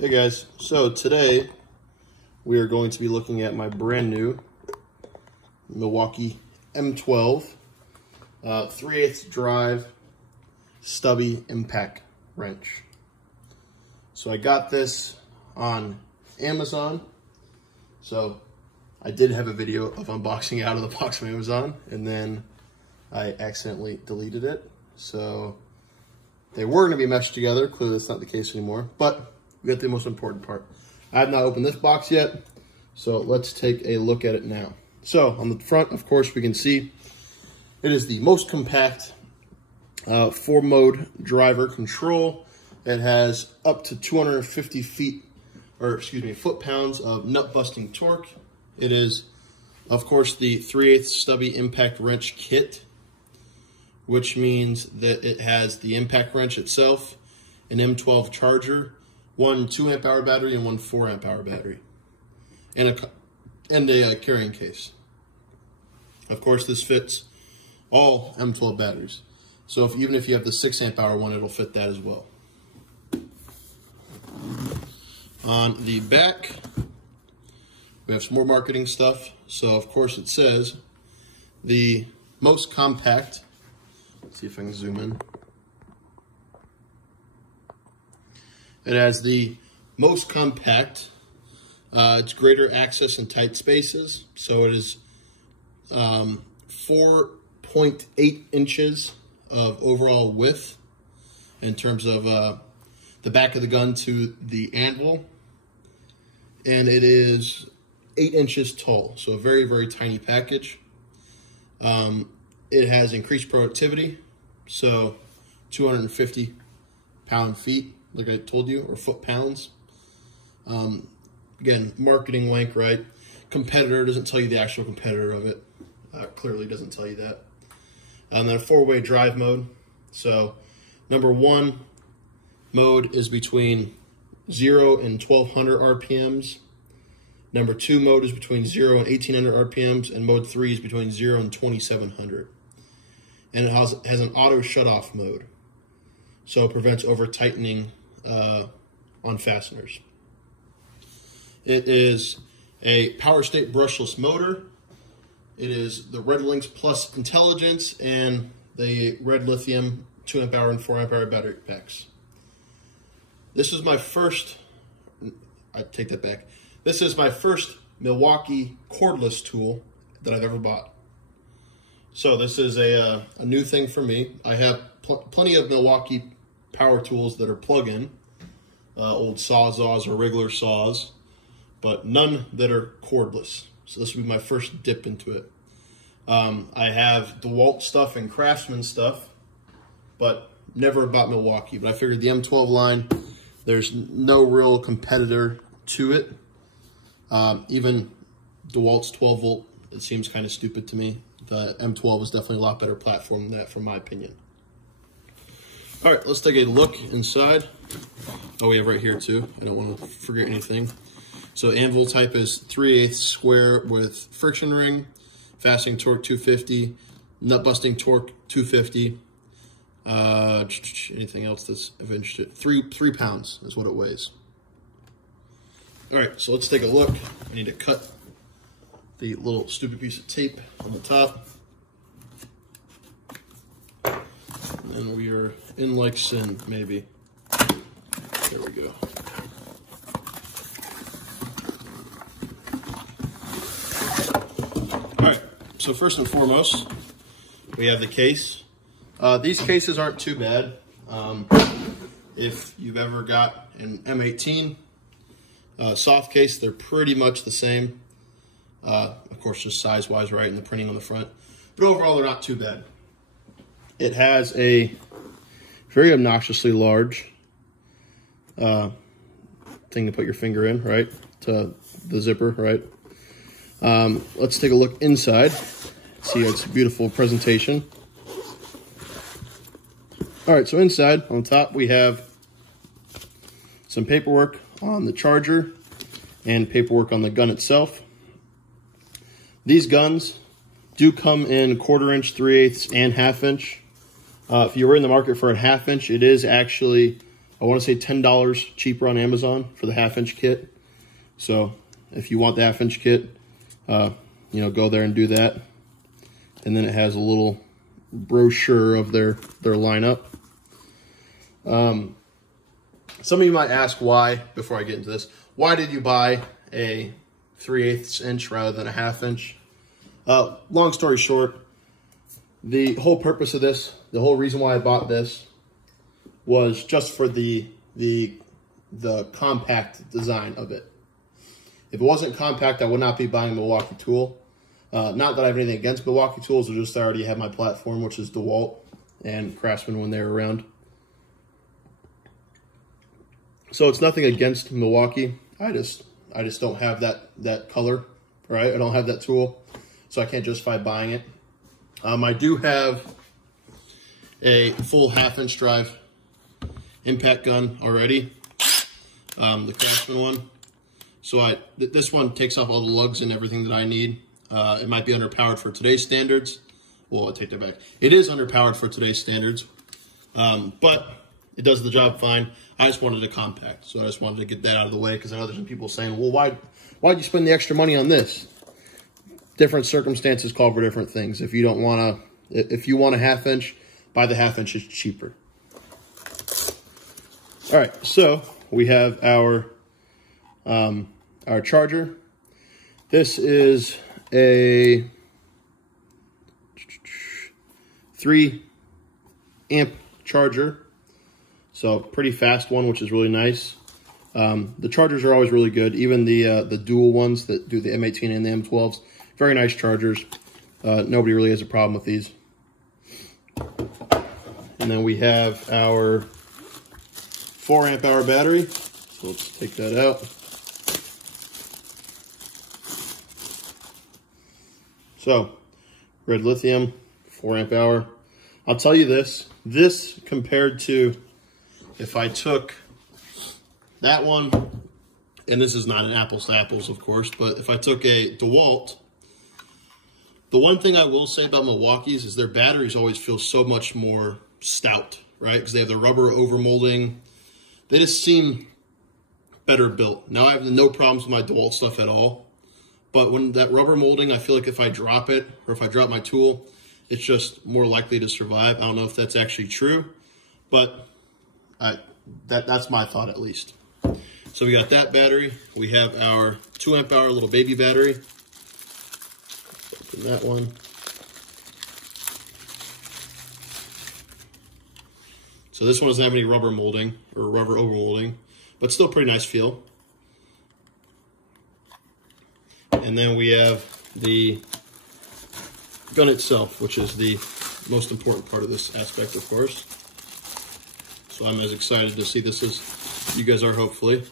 Hey guys, so today we are going to be looking at my brand new Milwaukee M12 3/8 drive Stubby Impact wrench. So I got this on Amazon. So I did have a video of unboxing out of the box from Amazon, and then I accidentally deleted it. So they were going to be meshed together. Clearly that's not the case anymore, but we got the most important part. I have not opened this box yet, so let's take a look at it now. So on the front, of course, we can see it is the most compact 4-mode driver control. It has up to 250 foot-pounds of nut-busting torque. It is, of course, the 3/8 Stubby Impact Wrench Kit, which means that it has the impact wrench itself, an M12 charger, one 2-amp-hour battery and one 4-amp-hour battery, and a carrying case. Of course, this fits all M12 batteries. So even if you have the 6-amp-hour one, it'll fit that as well. On the back, we have some more marketing stuff. So of course it says the most compact. Let's see if I can zoom in. It has the most compact. It's greater access in tight spaces. So it is 4.8 inches of overall width in terms of the back of the gun to the anvil. And it is 8 inches tall. So a very, very tiny package. It has increased productivity. So 250 pound-feet. Like I told you, or foot-pounds. Again, marketing wank, right? Competitor doesn't tell you the actual competitor of it. Clearly doesn't tell you that. And then a 4-way drive mode. So number 1 mode is between 0 and 1200 RPMs. Number 2 mode is between 0 and 1800 RPMs. And mode 3 is between 0 and 2700. And it has an auto shut-off mode. So it prevents over-tightening on fasteners. It is a power state brushless motor. It is the Red Links Plus intelligence and the Red Lithium 2-amp-hour and 4-amp-hour battery packs. This is my first, I take that back. This is my first Milwaukee cordless tool that I've ever bought. So this is a new thing for me. I have plenty of Milwaukee power tools that are plug-in, old Sawzalls or regular saws, but none that are cordless. So this will be my first dip into it. I have DeWalt stuff and Craftsman stuff, but never bought Milwaukee. But I figured the M12 line, there's no real competitor to it. Even DeWalt's 12 volt, it seems kind of stupid to me. The M12 is definitely a lot better platform than that, from my opinion. All right, let's take a look inside. Oh, we have right here too. I don't want to forget anything. So anvil type is 3/8 square with friction ring, fastening torque 250, nut busting torque 250. Anything else that's of interest? 3 pounds is what it weighs. All right, so let's take a look. I need to cut the little stupid piece of tape on the top. And we are in like sin, maybe. There we go. All right, so first and foremost, we have the case. These cases aren't too bad. If you've ever got an M18 soft case, they're pretty much the same. Of course, just size-wise, right, and the printing on the front. But overall, they're not too bad. It has a very obnoxiously large thing to put your finger in, right? To the zipper, right? Let's take a look inside. See, it's a beautiful presentation. All right, so inside, on top, we have some paperwork on the charger and paperwork on the gun itself. These guns do come in 1/4 inch, 3/8, and 1/2 inch. If you were in the market for a 1/2 inch, it is actually I want to say $10 cheaper on Amazon for the 1/2-inch kit. So if you want the 1/2-inch kit, you know, go there and do that. And then it has a little brochure of their lineup. Some of you might ask why, before I get into this, why did you buy a 3/8 inch rather than a 1/2 inch? Long story short, the whole purpose of this, the whole reason why I bought this was just for the compact design of it. If it wasn't compact, I would not be buying a Milwaukee tool. Not that I have anything against Milwaukee tools, it's just I already have my platform, which is DeWalt and Craftsman when they were around. So it's nothing against Milwaukee. I just don't have that color, right? I don't have that tool, so I can't justify buying it. I do have a full 1/2-inch drive impact gun already, the Craftsman one. So this one takes off all the lugs and everything that I need. It might be underpowered for today's standards. Well, I take that back. It is underpowered for today's standards, but it does the job fine. I just wanted a compact, so I just wanted to get that out of the way because I know there's some people saying, well, why'd you spend the extra money on this? Different circumstances call for different things. If you don't want if you want a 1/2 inch, buy the 1/2 inch, it's cheaper. All right, so we have our charger. This is a 3-amp charger. So pretty fast one, which is really nice. The chargers are always really good. Even the dual ones that do the M18 and the M12s, very nice chargers. Nobody really has a problem with these. And then we have our 4-amp hour battery. So let's take that out. So red lithium, 4-amp hour. I'll tell you this compared to if I took that one, and this is not an apples to apples, of course, but if I took a DeWalt, the one thing I will say about Milwaukee's is their batteries always feel so much more stout, right? Because they have the rubber overmolding. They just seem better built. Now I have no problems with my DeWalt stuff at all, but when that rubber molding, I feel like if I drop it or if I drop my tool, it's just more likely to survive. I don't know if that's actually true, but that's my thought at least. So we got that battery. We have our 2-amp hour little baby battery. Open that one. So this one doesn't have any rubber molding or rubber overmolding, but still pretty nice feel. And then we have the gun itself, which is the most important part of this aspect, of course. So I'm as excited to see this as you guys are, hopefully.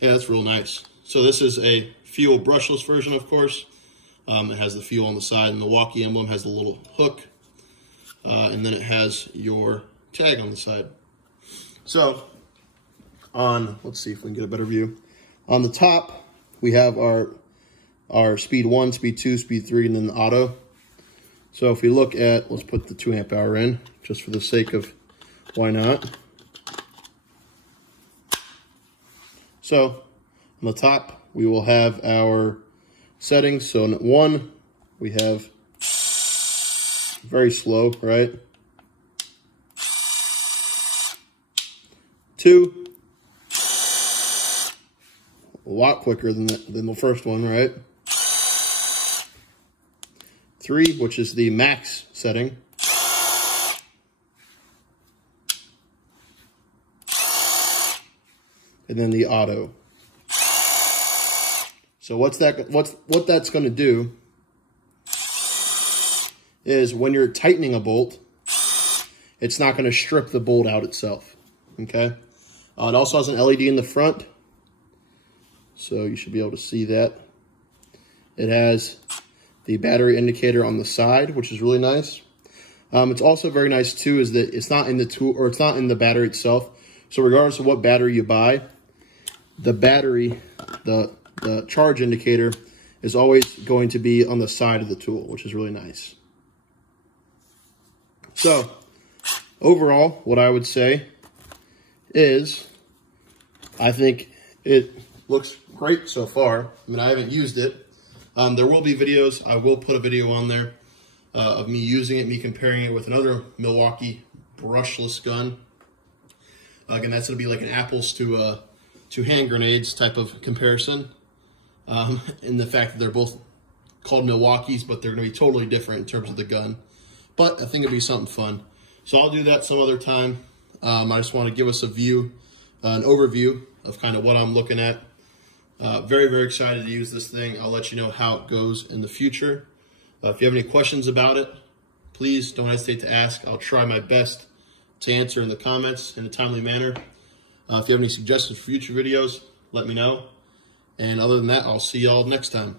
Yeah, that's real nice. So this is a fuel brushless version, of course. It has the fuel on the side, and the Milwaukee emblem has the little hook. And then it has your tag on the side. So let's see if we can get a better view. On the top, we have our speed 1, speed 2, speed 3, and then the auto. So if we look at, let's put the 2-amp hour in, just for the sake of why not. So on the top, we will have our settings. So in 1, we have very slow, right? 2, a lot quicker than the first one, right? 3, which is the max setting. And then the auto. So what that's going to do is when you're tightening a bolt, it's not going to strip the bolt out itself. Okay. It also has an LED in the front, so you should be able to see that. It has the battery indicator on the side, which is really nice. It's also very nice too is that it's not in the tool, or it's not in the battery itself. So regardless of what battery you buy, the battery, the charge indicator is always going to be on the side of the tool, which is really nice. So overall, what I would say is I think it looks great so far. I mean, I haven't used it. There will be videos. I will put a video on there of me using it, me comparing it with another Milwaukee brushless gun. Again, that's going to be like an apples to hand grenades type of comparison. In the fact that they're both called Milwaukees, but they're going to be totally different in terms of the gun. But I think it'll be something fun. So I'll do that some other time. I just want to give us a view, an overview of kind of what I'm looking at. Very, very excited to use this thing. I'll let you know how it goes in the future. If you have any questions about it, please don't hesitate to ask. I'll try my best to answer in the comments in a timely manner. If you have any suggestions for future videos, let me know. And other than that, I'll see y'all next time.